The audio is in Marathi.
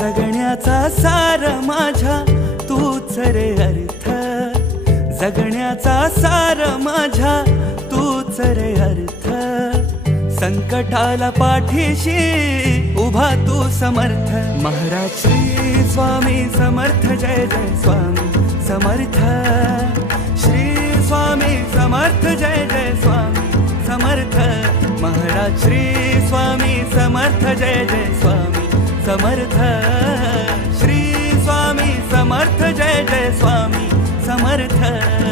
जगण्याचा सार माझ्या तूच रे अर्थ, जगण्याचा सार माझ्या तूच रे अर्थ। संकटाला पाठीशी उभा तू समर्थ, महाराज श्री स्वामी समर्थ जय जय स्वामी समर्थ। श्री स्वामी समर्थ जय जय स्वामी समर्थ, महाराज श्री स्वामी समर्थ जय जय स्वामी समर्थ। श्री स्वामी समर्थ जय जय स्वामी समर्थ।